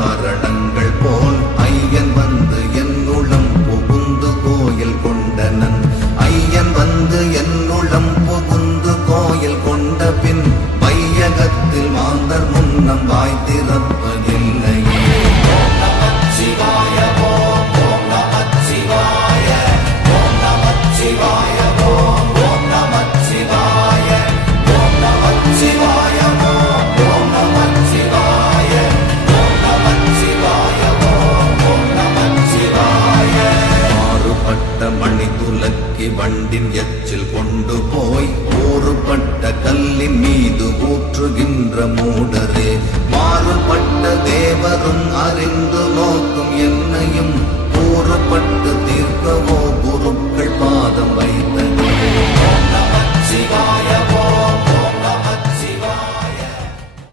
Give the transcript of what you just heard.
காரணங்கள் போல் ஐயன் வந்து என்னுளம் புகுந்து கோயில் கொண்டனன். ஐயன் வந்து என்னுளம் புகுந்து கோயில் கொண்ட பின் வையகத்தில் மாந்தர் முன்னம் வாய் திறப்பதில்லையே. ஓம் நமச்சிவாய ஓம் ஓம் நமச்சிவாய ஓம் நமச்சிவாய ஓம் ஓம் நமச்சிவாய ஓம் நமச்சிவாய ஓம் ஓம் நமச்சிவாய ஓம் நமச்சிவாய ஓம் ஓம் நமச்சிவாய. மாறுபட்ட மணி துலக்கி வண்டின் எச்சில் கொண்டு போய் ஊறுபட்ட கல்லின் மீது ஊற்றுகின்ற மூடரே, மாறுபட்ட தேவரும் அறிந்து